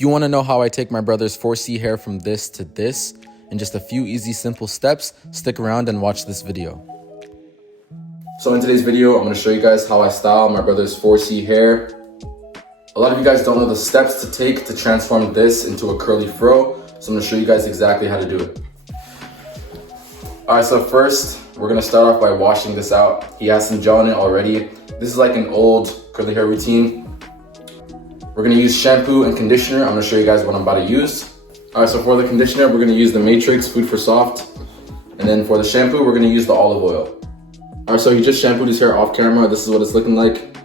If you want to know how I take my brother's 4C hair from this to this in just a few easy, simple steps, stick around and watch this video. So in today's video, I'm going to show you guys how I style my brother's 4C hair. A lot of you guys don't know the steps to take to transform this into a curly fro, so I'm going to show you guys exactly how to do it. Alright, so first, we're going to start off by washing this out. He has some gel in it already. This is like an old curly hair routine. We're going to use shampoo and conditioner. I'm going to show you guys what I'm about to use. Alright, so for the conditioner, we're going to use the Matrix Food for Soft. And then for the shampoo, we're going to use the olive oil. Alright, so he just shampooed his hair off camera. This is what it's looking like.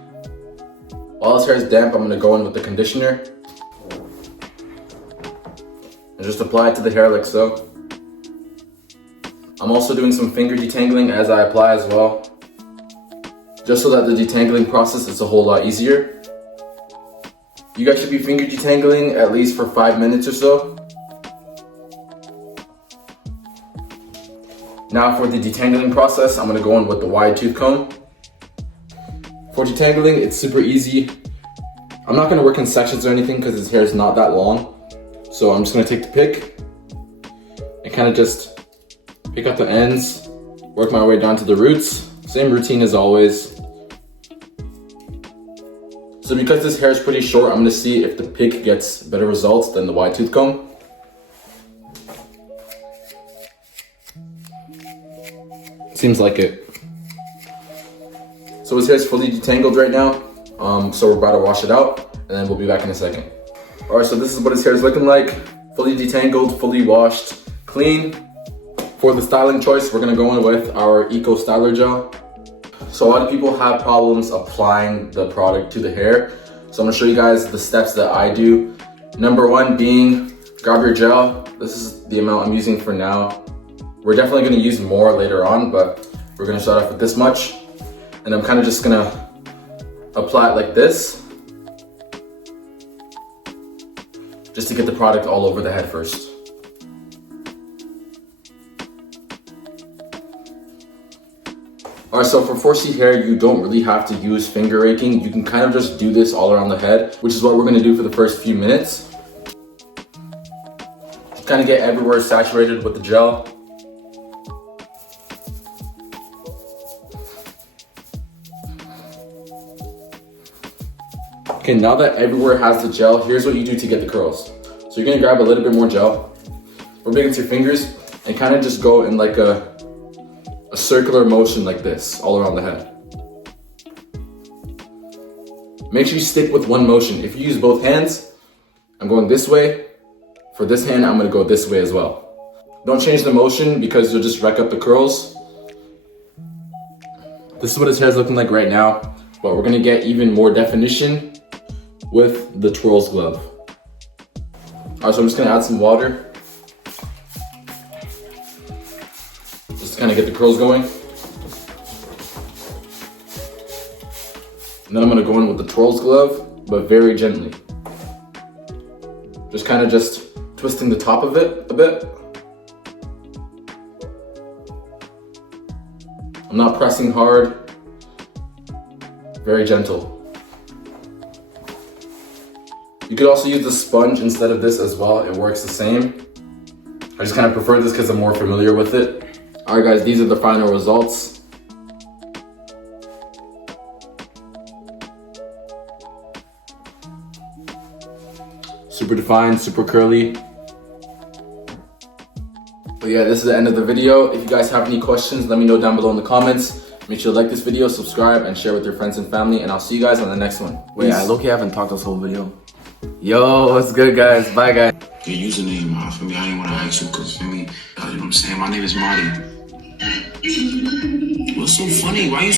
While his hair is damp, I'm going to go in with the conditioner. And just apply it to the hair like so. I'm also doing some finger detangling as I apply as well. Just so that the detangling process is a whole lot easier. You guys should be finger detangling at least for 5 minutes or so. Now for the detangling process, I'm going to go in with the wide tooth comb. For detangling, it's super easy. I'm not going to work in sections or anything because his hair is not that long. So I'm just going to take the pick and kind of just pick up the ends, work my way down to the roots. Same routine as always. So because this hair is pretty short, I'm going to see if the pick gets better results than the wide tooth comb. Seems like it. So his hair is fully detangled right now. So we're about to wash it out and then we'll be back in a second. Alright, so this is what his hair is looking like. Fully detangled, fully washed, clean. For the styling choice, we're going to go in with our Eco Styler Gel. So a lot of people have problems applying the product to the hair. So I'm going to show you guys the steps that I do. Number one being, grab your gel. This is the amount I'm using for now. We're definitely going to use more later on, but we're going to start off with this much. And I'm kind of just going to apply it like this. Just to get the product all over the head first. Alright, so for 4C hair, you don't really have to use finger raking. You can kind of just do this all around the head, which is what we're going to do for the first few minutes. Just kind of get everywhere saturated with the gel. Okay, now that everywhere has the gel, here's what you do to get the curls. So you're going to grab a little bit more gel, rub it into your fingers, and kind of just go in like a circular motion like this, all around the head. Make sure you stick with one motion. If you use both hands, I'm going this way. For this hand, I'm going to go this way as well. Don't change the motion because you'll just wreck up the curls. This is what his hair is looking like right now, but we're going to get even more definition with the Twirls glove. Alright, so I'm just going to add some water. Just to kind of get the curls going. And then I'm going to go in with the Twirls glove, but very gently. Just kind of just twisting the top of it a bit. I'm not pressing hard. Very gentle. You could also use the sponge instead of this as well. It works the same. I just kind of prefer this because I'm more familiar with it. Alright guys, these are the final results. Super defined, super curly. But yeah, this is the end of the video. If you guys have any questions, let me know down below in the comments. Make sure to like this video, subscribe, and share with your friends and family. And I'll see you guys on the next one. Wait, I low-key haven't talked this whole video. Yo, what's good guys? Bye guys. Your username, for me, I didn't want to ask you because, for me, you know what I'm saying? My name is Marty. What's so funny? Why you